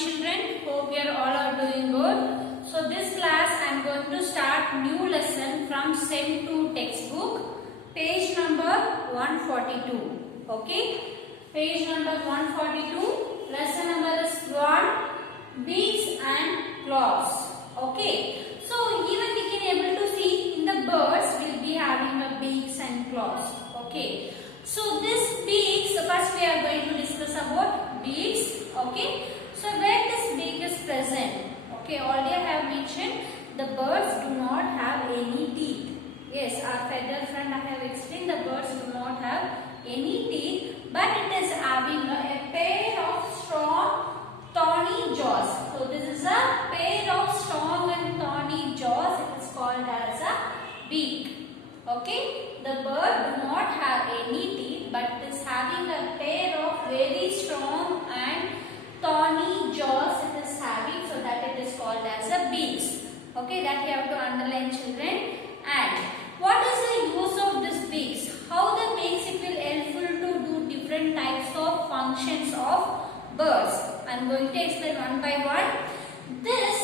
children. Hope you all are doing good. So this class I am going to start new lesson from Sem 2 textbook, page number 142. Okay, page number 142. Lesson number is 1, beaks and claws. Okay, so even we can able to see in the birds will be having a beaks and claws. Okay, so this beaks, first we are going to discuss about beaks. Okay, so where this beak is present? Okay, already I have mentioned the birds do not have any teeth. Yes, our feather friend I have explained the birds do not have any teeth, but it is having a pair of strong thorny jaws. So this is a pair of strong and thorny jaws. It is called as a beak. Okay, the bird do not have any teeth, but it is having a pair of very strong and thorny jaws. It is having, so that it is called as a beaks. Okay, that you have to underline, children. And what is the use of this beaks? How the beaks it will helpful to do different types of functions of birds. I am going to explain one by one. This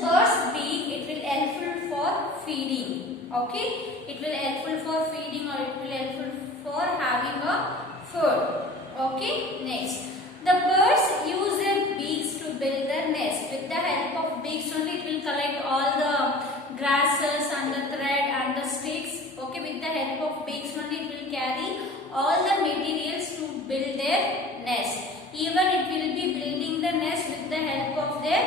bird's beak it will helpful for feeding. Okay, it will helpful for feeding, or it will helpful for having a food. Okay, next, the birds use their beaks to build their nest. With the help of beaks only it will collect all the grasses and the thread and the sticks. Okay, with the help of beaks only it will carry all the materials to build their nest. Even it will be building the nest with the help of their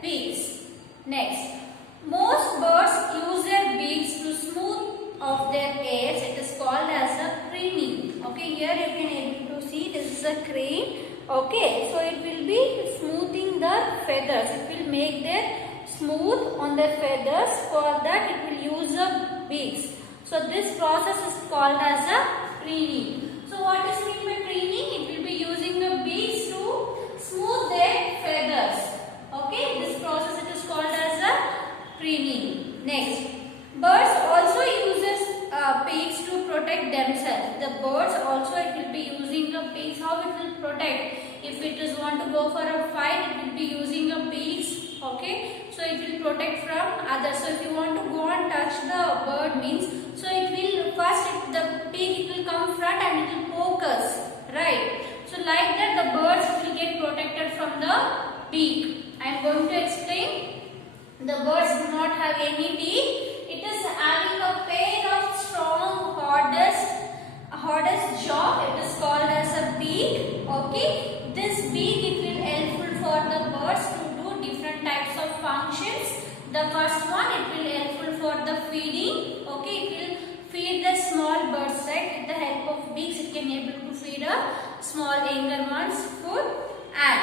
beaks. Next, most birds use their beaks to smooth off their eggs. It is called as a preening. Okay, here you can able to see this is a crane. Okay, so it will be smoothing the feathers. It will make their smooth on their feathers. For that it will use the beaks. So this process is called as a preening. So what is meant by preening? It will be using the beaks to smooth their feathers. Okay, this process it is called as a preening. Next, birds also uses beaks to protect themselves. The birds also it will be using the beaks. How it will protect? If it is want to go for a fight, it will be using the beaks. Okay, so it will protect from others. So if you want to go and touch the bird means, so it will first the beak it will come front and it will poke us, right? So like that the birds will get protected from the beak. I am going to explain. The birds do not have any teeth. It is having a pair of strong hardest jaw. It is called as a beak. Okay, this beak it will helpful for the birds to do different types of functions. The first one it will helpful for the feeding. Okay, it will feed the small birds, right? With the help of beaks it can able to feed a small younger ones food, and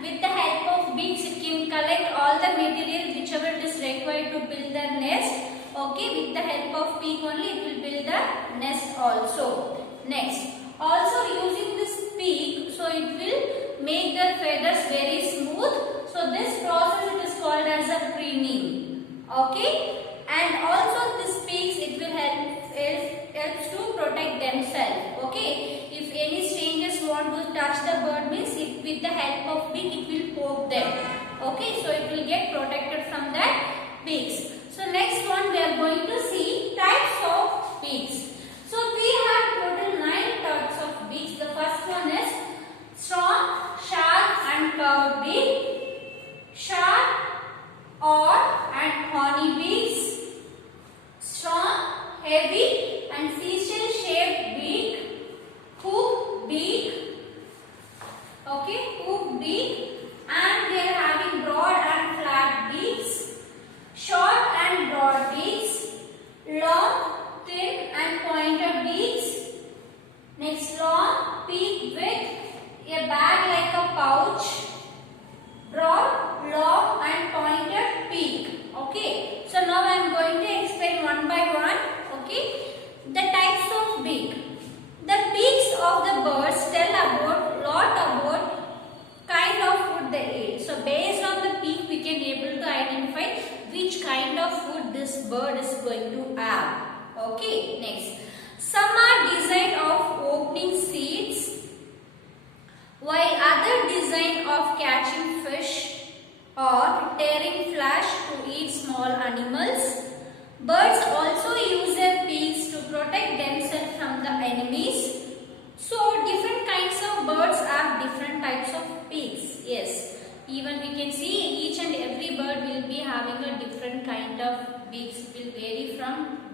with the help of beaks it can collect all the material whichever it is required to build the nest. Okay, with the help of beak only it will build the nest also. Next, also using this beak, so it will make the feathers very smooth. So this process it is called as a preening. Okay, and also this beaks it will helps to protect themselves. Okay, if any strangers want to touch the bird means it, with the help of beak it will poke them. Okay, so it will get protected from that beaks. So next one we are going to see types of beaks. So we have total 9 types of beaks. The first one is strong, sharp and curved beak, sharp, odd and horny beaks, strong, heavy and seashell shaped beak, hook beak. Okay, hook beak, and they are having broad and flat beaks, short and broad beaks, long, thin and pointed beaks. Next, long beak with a bag like a pouch, broad, long and pointed beak. Okay, so now I am going to explain one by one. Okay, the types of beak. The beaks of the birds tell lot about kind of food they eat. So based on the beak we can able to identify which kind of food this bird is going to have. Okay, next, some are designed of opening seeds while other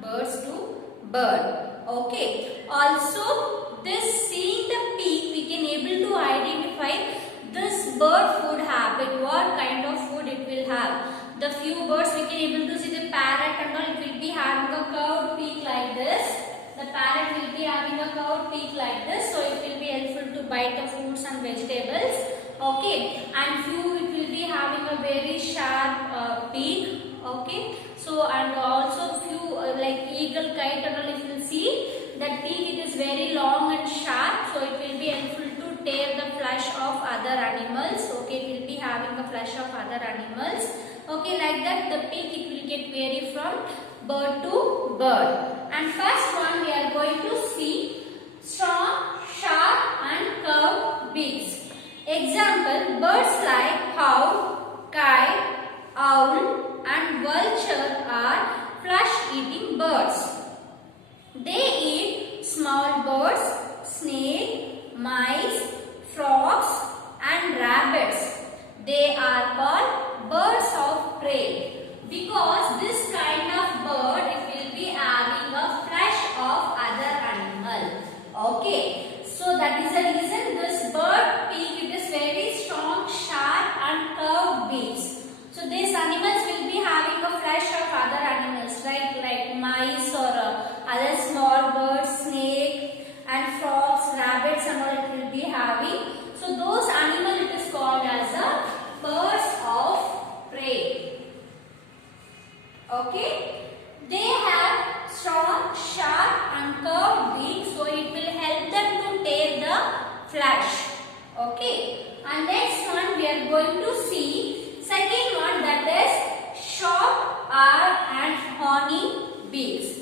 birds to bird. Okay. Also, this seeing the peak, we can able to identify this bird food habit, what kind of food it will have. The few birds we can able to see, the parrot and all, it will be having a curved beak like this. The parrot will be having a curved beak like this, so it will be helpful to bite the fruits and vegetables. Okay, and few it will be having a very sharp beak. Okay, so and also few like eagle, kite and all, if you see that beak, it is very long and sharp, so it will be helpful to tear the flesh of other animals. Okay, it will be having the flesh of other animals. Okay, like that the beak, it will get vary from bird to bird. And first one we are going to see strong, sharp and curved beaks. Example, birds like owl, kite, owl and vulture are flesh-eating birds. They eat small birds, snake, mice, frogs and rabbits. They are called birds of prey because this kind of bird, it will be having a flesh of other animal. Okay, so that is the reason this bird beak, it is very strong, sharp and curved beaks. So these animals will be having a flesh of other animals, right? Like mice or other small birds, snake and frogs, rabbits and all, it will be having. So those animals, it is called as a birds of prey. Okay, they have strong, sharp and curved beaks, so it will help them to tear the flesh. Okay, and next one we are going to see second one, that is short are and horny beaks.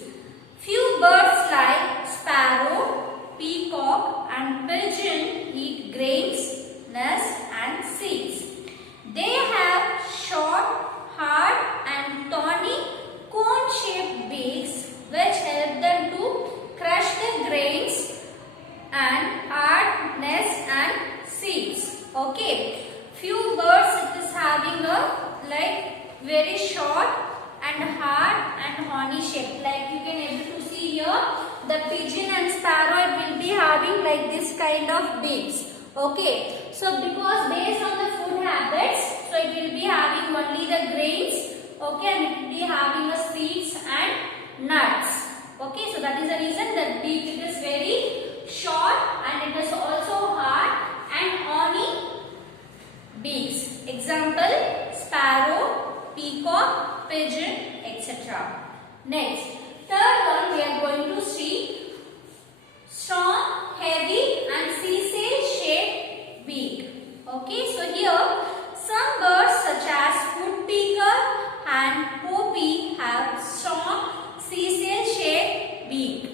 Few birds like sparrow, peacock and pigeon eat grains, nuts and seeds. They have short, hard and thorny cone-shaped beaks which help them to crush the grains and hard nuts and seeds. Okay, few birds, it is having a like very short and hard and horny shape. Like you can able to see here, the pigeon and sparrow, it will be having like this kind of beaks. Okay, so because based on the food habits, so it will be having only the grains. Okay, and it will be having a seeds and nuts. Okay, so that is the reason that beak, it is very short and it is also hard and horny beaks. Example, sparrow, peacock, pigeon, etc. Next, third one we are going to see strong, heavy and sisal shaped beak. Okay, so here some birds such as woodpecker and poppy have strong sisal shaped beak.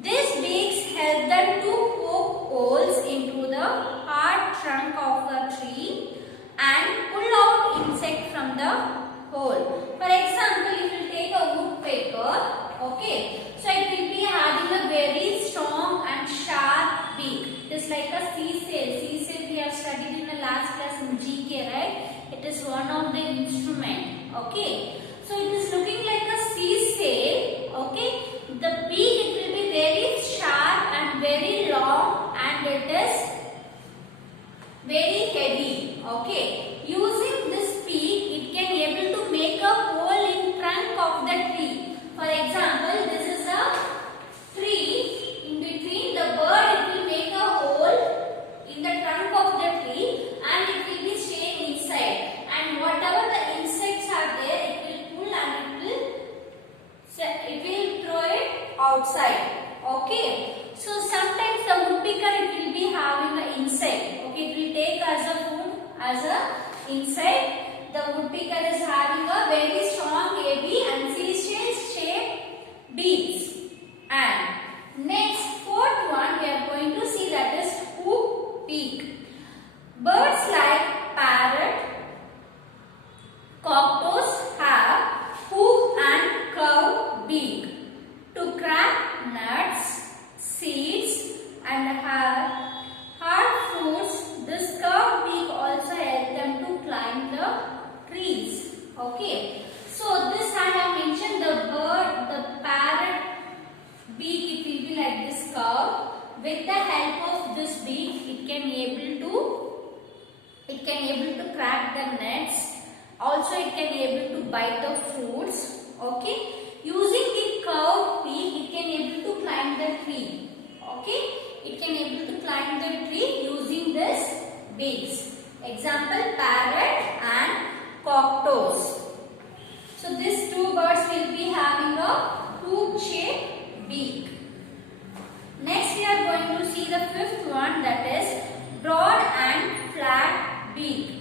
These beaks help them to poke holes into the hard trunk of the tree and pull out insect from the hole. For example, if you take a woodpecker, okay, so it will be having a very strong and sharp beak. It is like a sisal. Sisal we have studied in the last class in GK, right? It is one of the instrument. Okay, so it is looking like a sisal. Okay, the beak, it will be very sharp and very long and it is very heavy. Okay, using this beak, it can able to make a hole in trunk of the tree. For example, this is a tree. In between the bird, it will make a hole in the trunk of the tree and it will be staying inside. And whatever the insects are there, it will pull and it will throw it outside. Okay, so sometimes the woodpecker, it will be having an insect. Okay, it will take as a food as a insect. The woodpecker is having a very strong, heavy and sisal shaped beaks. And next, fourth one we are going to see, that is hoop beak. Birds like parrot, cockatoos have hoop and curved beak to crack nuts, seeds and have hard fruits. This curved beak also helps them to climb the trees. Okay, with the help of this beak, it can able to crack the nuts. Also, it can able to bite the fruits. Okay. Using the curved beak, it can able to climb the tree. Okay. It can able to climb the tree using this beaks. Example, parrot and cockatoos. So these two birds will be having a hook-shaped beak. Next we are going to see the fifth one, that is broad and flat beak.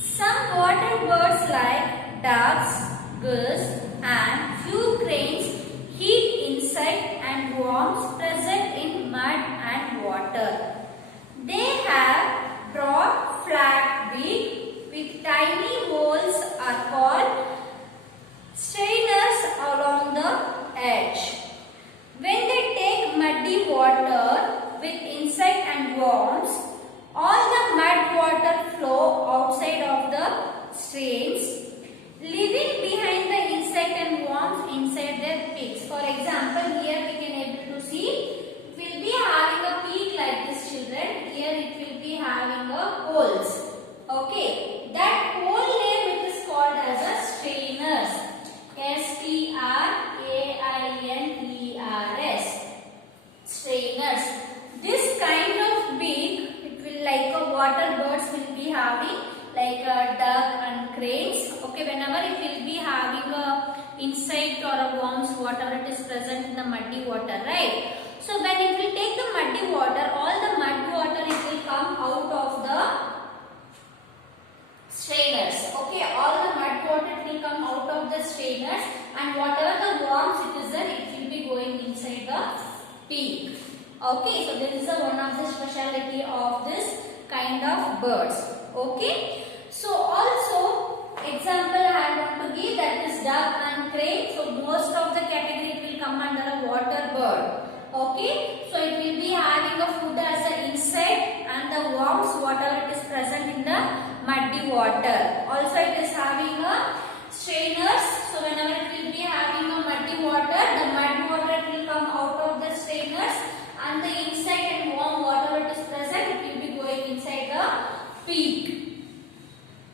Some water birds like ducks, gulls and few cranes eat insect and worms present in mud and water. They have broad flat beak with tiny holes are called strainers along the edge. When they take muddy water with insect and worms, all the mud water flow outside of the strains, leaving behind the insect and worms inside their beaks. For example, here we can able to see it will be having a beak like this, children. Here it will be having a holes. Okay, that hole name it is called as a strainers. strainers. Strainers. This kind of beak, it will like a water birds will be having, like a duck and cranes. Okay, whenever it will be having a insect or a worms, whatever it is present in the muddy water, right? So when it will take the muddy water, all the mud water it will come out of the strainers. Okay, all the mud water will come out of the strainers, and whatever the worms it is there, it will be going inside the beak. Okay, so this is one of the speciality of this kind of birds. Okay, so also example I want to give, that is duck and crane. So most of the category it will come under a water bird. Okay, so it will be having a food as an insect and the worms whatever it is present in the muddy water. Also it is having a strainers. So whenever it will be having a muddy water, the mud water will come out of the strainers, and the insect and worm whatever it is present, it will be going inside the beak.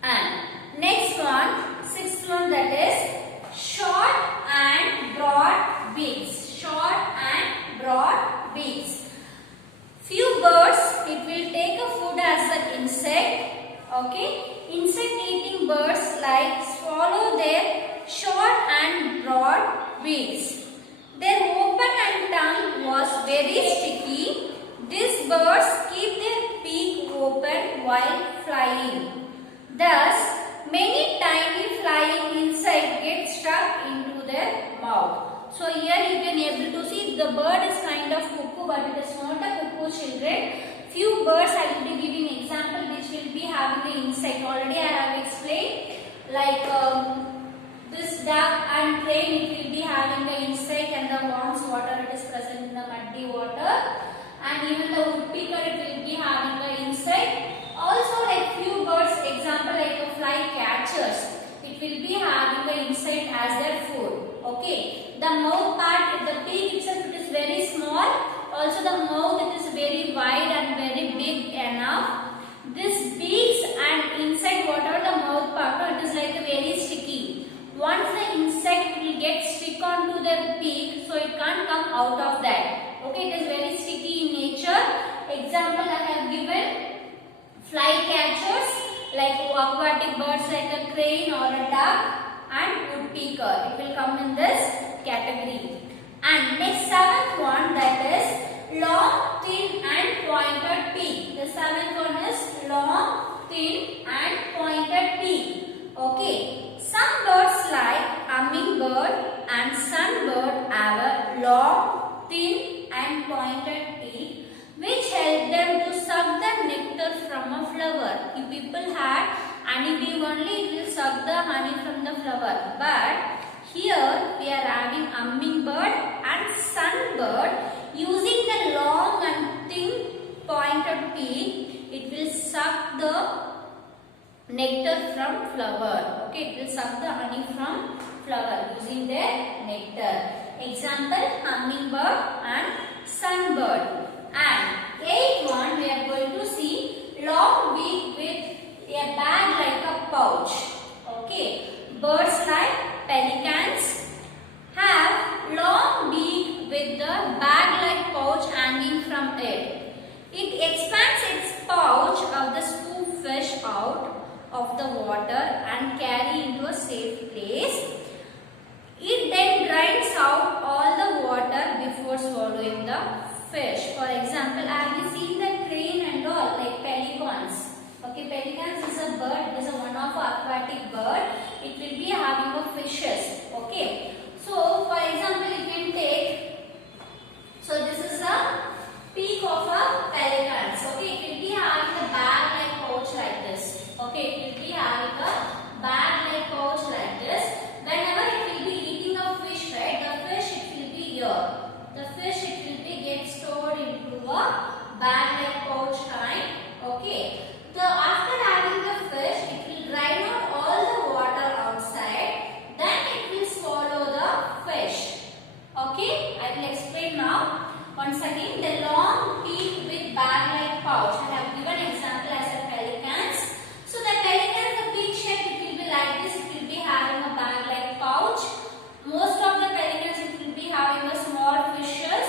And next one, sixth one, that is short and broad beaks. Short and broad beaks. Few birds it will take a food as an insect. Okay, insect eating birds like swallow their short and broad beaks. Their open and tongue was very sticky. These birds keep their beak open while flying. Thus, many tiny flying insects get stuck into their mouth. So here you can able to see the bird is kind of cuckoo, but it is not a cuckoo, children. Few birds I will be giving example which will be having the insect. Already I have explained, like this duck and crane it will be having the insect and the worms water it is present in the muddy water, and even the woodpecker it will be having the insect. Also like few birds, example like the fly catchers, it will be having the insect as their food. Okay, the mouth part, the beak itself it is very small. Also the mouth it is very wide and very big enough. This beaks and insect whatever the mouth part, it is like very sticky. Once the insect will get stick onto their beak, so it can't come out of that. Okay, it is very sticky in nature. Example I have given fly catchers like aquatic birds like a crane or a duck and woodpecker. It will come in this category. And next seventh one, that is long, thin and pointed beak. The seventh one is long, thin and pointed beak. Okay, some birds like hummingbird and sunbird have a long, thin and pointed beak which help them to suck the nectar from a flower. If people had honeybee only, it will suck the honey from the flower. But here we are having hummingbird and sunbird. Using the long and thin pointed beak, it will suck the nectar from flower. Okay, it will suck the honey from flower using their nectar. Example, hummingbird and sunbird. And from it. It expands its pouch of the scoop fish out of the water and carry into a safe place. It then grinds out all the water before swallowing the fish. For example, have you seen the crane and all, like pelicans? Okay, pelicans is a bird. It is a one of aquatic bird. It will be having a fishes. Okay. So, for example, you can take. So this is a peak of a pelican. Okay, it will be having a bag-like pouch like this. Okay, it will be having a bag-like pouch like this. Whenever it will be eating a fish, right? The fish it will be here. The fish it will be get stored into a bag-like pouch kind. Okay. After having the fish, it will drain out all the water outside. Then it will swallow the fish. Okay, I will explain now. Once again, the long beak with bag-like pouch. I have given example as a pelicans. So the pelicans, the beak shape, it will be like this. It will be having a bag-like pouch. Most of the pelicans, it will be having a small fishes.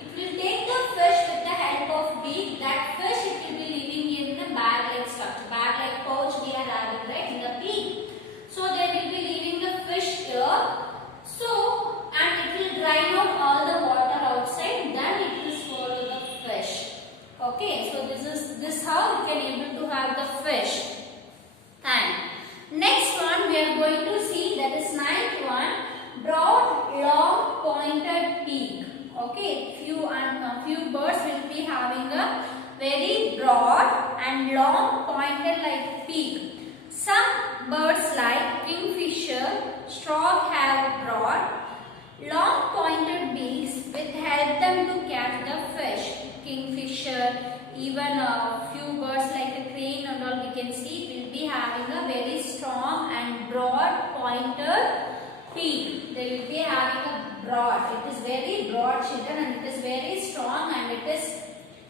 It will take the fish with the help of beak. That fish, it will be living in the bag-like structure. Bag-like pouch we are having, right, in the beak. So they will be leaving the fish here. So, and it will drain out all the water outside, then it will swallow the fish. Okay, so this how you can able to have the fish. And next one we are going to see, that is ninth one, broad, long, pointed beak. Okay, few birds will be having a very broad and long pointed like beak. Some birds like kingfisher, stork have broad, long pointed beaks which help them to catch the fish. Kingfisher, even a few birds like a crane and all we can see will be having a very strong and broad pointed beak. They will be having a broad. It is very broad, children, and it is very strong and it is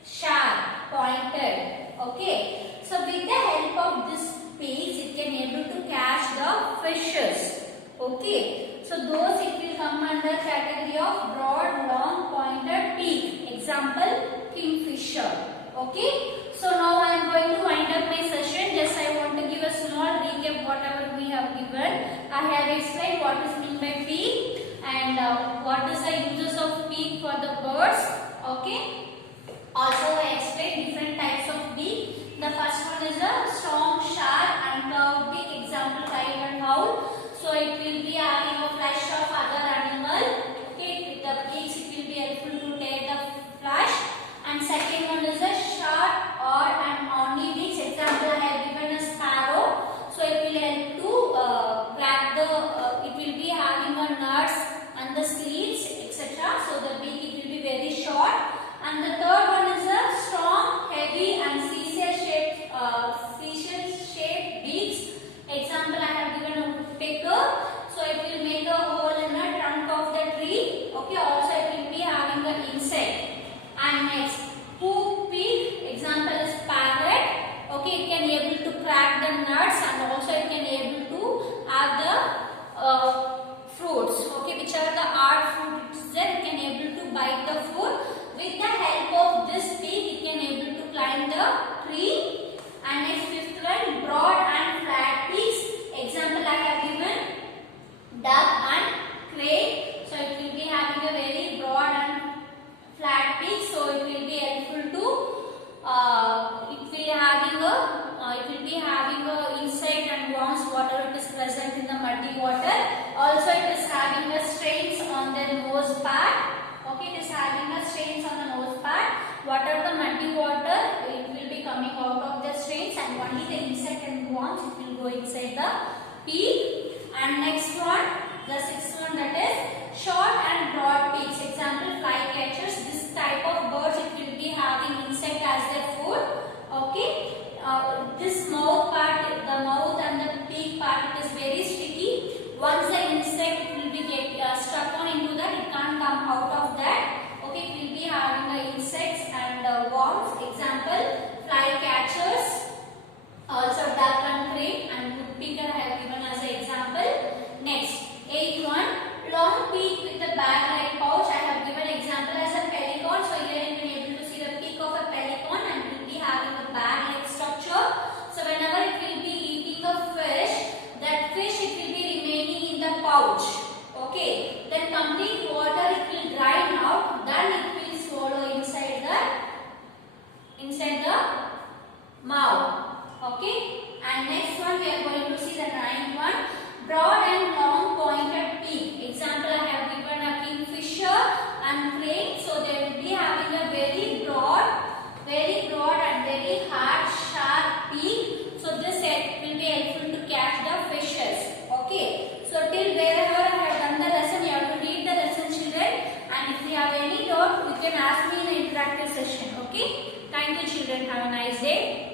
sharp, pointed. Okay. So with the help of this beaks, it can able to catch the fishes. Okay. So those it will come under category of broad, long, pointed beak. Example, kingfisher. Okay. So now I am going to wind up my session. Just I want to give a small recap whatever we have given. I have explained what is meant by beak and what is the uses of beak for the birds. Okay. Also I explained different types of beak. The first one is a strong, sharp and curved beak. Example, kite and owl. So it will be having a flesh of other animal. Okay, with the beaks it will be helpful to take the flesh. And second one is a sharp, odd and horny beaks. Example, I have given a sparrow. So it will help to crack the. It will be having a nuts and the seeds, etc. So the beak it will be very short. And the third one is a strong, heavy and seashell shaped beaks. Example, I have given a woodpecker. So it will make a hole in the trunk of the tree. Okay, also it will be having an insect. And next, hook beak. Example is parrot. Okay, it can able to crack the nuts and also it can able to have the fruits. Okay, whichever the hard fruit is there, it can able to bite the fruit. With the help of this beak, it can able to climb the tree. And next, fifth one, broad and flat beaks. Example, I have given duck and crane. So it will be having a very broad and flat beak. So it will be helpful to it will be having a insect and worms whatever it is present in the muddy water. Also, it is having a stains on the nose part. Okay, it is having a stains on the nose part. Whatever the muddy water, it will be coming out of the stains, and only the insect and worms it will go inside the beak. And next one, the sixth one, that is short and broad beaks. Example, flycatchers. This type of birds it will be having insect as their food. Okay, this mouth part, the mouth and the beak part, it is very sticky. Once the insect will be stuck on into that, it can't come out of that. Okay, it will be having the insects and worms. Example, flycatchers. Also duck and crane and woodpecker I have given as an example. Next, eighth one, long can ask me in the interactive session. Okay. Thank you children. Have a nice day.